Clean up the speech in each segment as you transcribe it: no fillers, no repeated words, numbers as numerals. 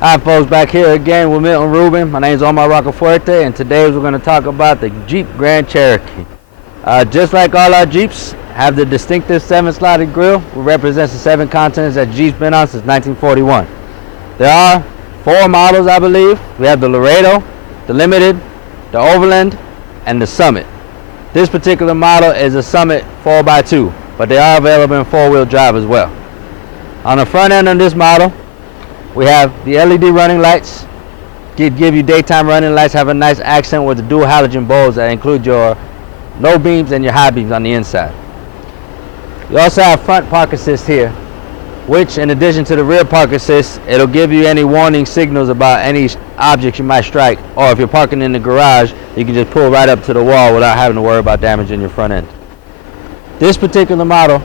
Hi folks, back here again with Milton Ruben. My name is Omar Rocafuerte, and today we're going to talk about the Jeep Grand Cherokee. Just like all our Jeeps have the distinctive 7-slotted grille, which represents the 7 continents that Jeep's been on since 1941. There are 4 models, I believe. We have the Laredo, the Limited, the Overland, and the Summit. This particular model is a Summit 4x2, but they are available in 4-wheel drive as well. On the front end of this model, we have the LED running lights. Give you daytime running lights, have a nice accent with the dual halogen bulbs that include your low beams and your high beams on the inside. You also have front park assist here, which in addition to the rear park assist, it'll give you any warning signals about any objects you might strike, or if you're parking in the garage, you can just pull right up to the wall without having to worry about damaging your front end. This particular model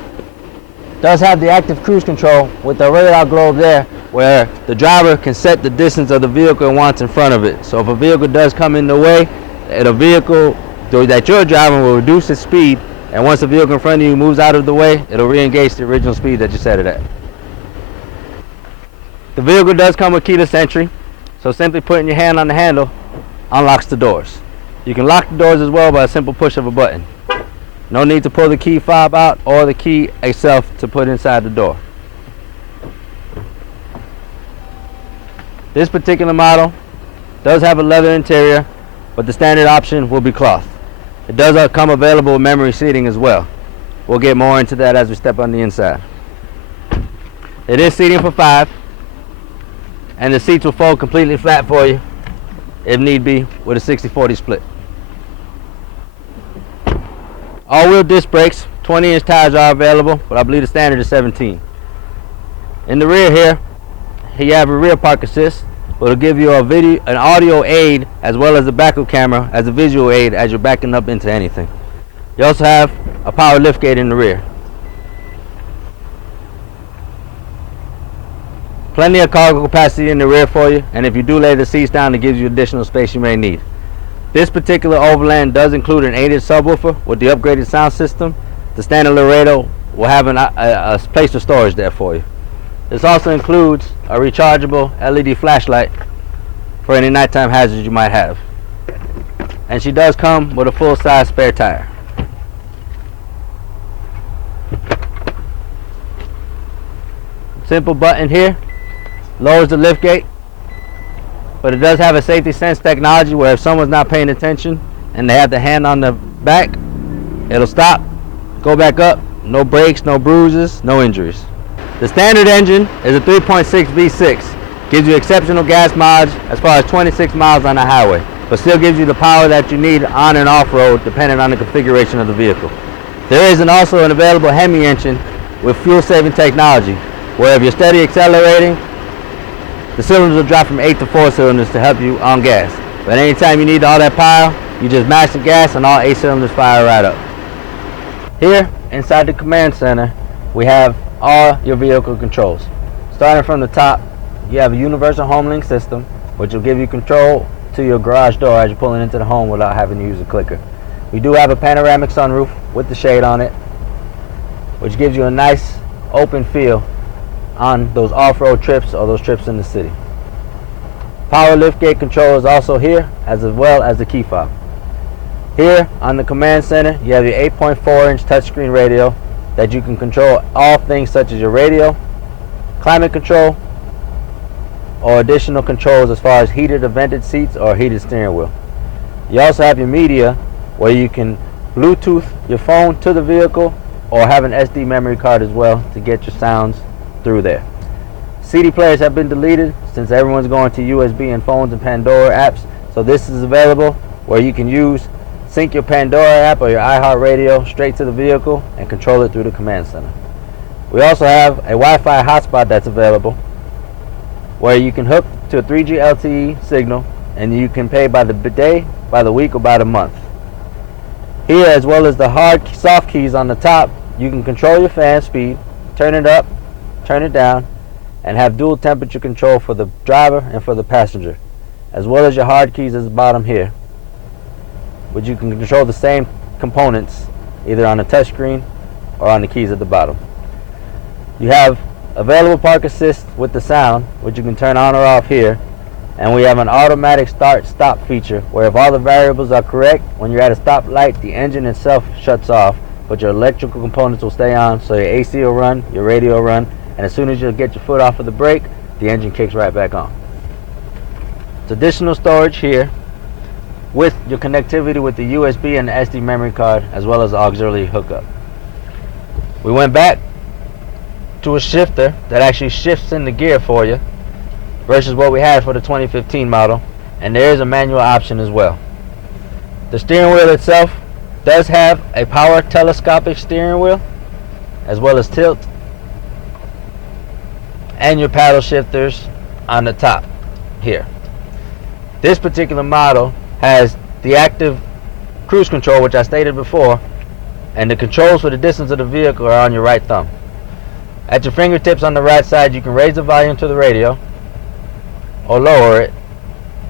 does have the active cruise control with the radar globe there, where the driver can set the distance of the vehicle and wants in front of it. So if a vehicle does come in the way, the vehicle that you're driving will reduce its speed, and once the vehicle in front of you moves out of the way, it'll re-engage the original speed that you set it at. The vehicle does come with keyless entry, so simply putting your hand on the handle unlocks the doors. You can lock the doors as well by a simple push of a button. No need to pull the key fob out or the key itself to put inside the door. This particular model does have a leather interior, but the standard option will be cloth. It does come available with memory seating as well. We'll get more into that as we step on the inside. It is seating for 5, and the seats will fold completely flat for you if need be with a 60-40 split. All-wheel disc brakes, 20-inch tires are available, but I believe the standard is 17. In the rear here, you have a rear park assist, but it'll give you an audio aid as well as a backup camera as a visual aid as you're backing up into anything. You also have a power liftgate in the rear. Plenty of cargo capacity in the rear for you, and if you do lay the seats down, it gives you additional space you may need. This particular Overland does include an 8-inch subwoofer with the upgraded sound system. The standard Laredo will have a place for storage there for you. This also includes a rechargeable LED flashlight for any nighttime hazards you might have. And she does come with a full-size spare tire. Simple button here lowers the liftgate, but it does have a safety sense technology where if someone's not paying attention and they have the hand on the back, it'll stop, go back up, no breaks, no bruises, no injuries. The standard engine is a 3.6 V6. Gives you exceptional gas mileage as far as 26 miles on the highway, but still gives you the power that you need on and off-road depending on the configuration of the vehicle. There is also an available Hemi engine with fuel-saving technology, where if you're steady accelerating, the cylinders will drop from 8 to 4 cylinders to help you on gas. But anytime you need all that power, you just mash the gas and all 8 cylinders fire right up. Here, inside the command center, we have all your vehicle controls. Starting from the top, you have a universal home link system, which will give you control to your garage door as you're pulling into the home without having to use a clicker. We do have a panoramic sunroof with the shade on it, which gives you a nice open feel on those off-road trips or those trips in the city. Power liftgate control is also here, as well as the key fob. Here on the command center, you have your 8.4-inch touchscreen radio that you can control all things such as your radio, climate control, or additional controls as far as heated or vented seats or heated steering wheel. You also have your media, where you can Bluetooth your phone to the vehicle or have an SD memory card as well to get your sounds through there. CD players have been deleted since everyone's going to USB and phones and Pandora apps, so this is available where you can sync your Pandora app or your iHeartRadio straight to the vehicle and control it through the command center. We also have a Wi-Fi hotspot that's available where you can hook to a 3G LTE signal, and you can pay by the day, by the week, or by the month. Here, as well as the soft keys on the top, you can control your fan speed, turn it up, turn it down, and have dual temperature control for the driver and for the passenger, as well as your hard keys at the bottom here, which you can control the same components either on the touchscreen or on the keys at the bottom. You have Available park assist with the sound, which you can turn on or off here. And we have an automatic start-stop feature where if all the variables are correct, when you're at a stoplight, the engine itself shuts off, but your electrical components will stay on, so your AC will run, your radio will run, and as soon as you get your foot off of the brake, the engine kicks right back on. It's additional storage here with your connectivity with the USB and the SD memory card, as well as the auxiliary hookup. We went back to a shifter that actually shifts in the gear for you versus what we had for the 2015 model, and there is a manual option as well. The steering wheel itself does have a power telescopic steering wheel as well as tilt, and your paddle shifters on the top here. This particular model has the active cruise control, which I stated before, and the controls for the distance of the vehicle are on your right thumb. At your fingertips on the right side, you can raise the volume to the radio or lower it,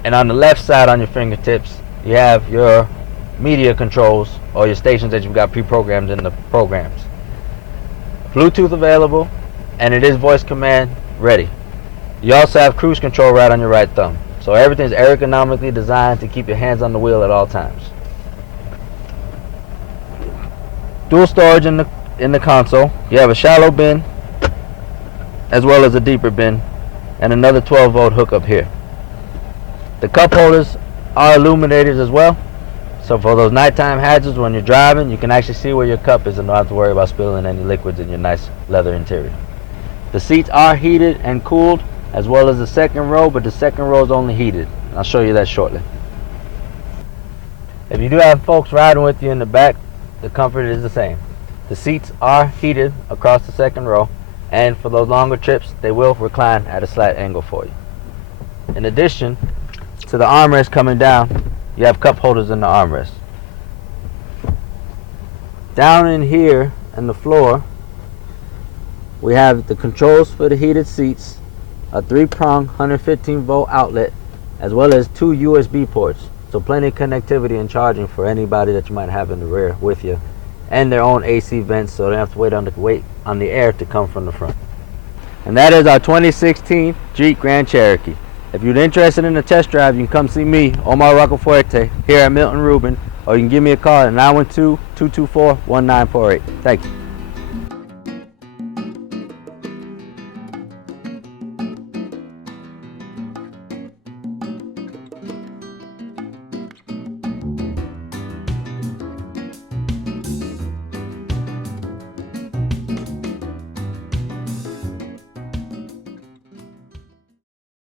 and on the left side on your fingertips you have your media controls or your stations that you've got pre-programmed in the programs. Bluetooth available, and it is voice command ready. You also have cruise control right on your right thumb, so everything's ergonomically designed to keep your hands on the wheel at all times. Dual storage in the console. You have a shallow bin as well as a deeper bin, and another 12-volt hookup here. The cup holders are illuminated as well, so for those nighttime hazards when you're driving, you can actually see where your cup is and don't have to worry about spilling any liquids in your nice leather interior. The seats are heated and cooled, as well as the second row, but the second row is only heated. I'll show you that shortly. If you do have folks riding with you in the back, the comfort is the same. The seats are heated across the second row, and for those longer trips, they will recline at a slight angle for you. In addition to the armrest coming down, you have cup holders in the armrest. Down in here on the floor, we have the controls for the heated seats, a 3-prong 115-volt outlet, as well as 2 USB ports. So plenty of connectivity and charging for anybody that you might have in the rear with you, and their own AC vents, so they don't have to wait on the air to come from the front. And that is our 2016 Jeep Grand Cherokee. If you're interested in a test drive, you can come see me, Omar Rocafuerte, here at Milton, Ruben, or you can give me a call at 912-224-1948. Thank you.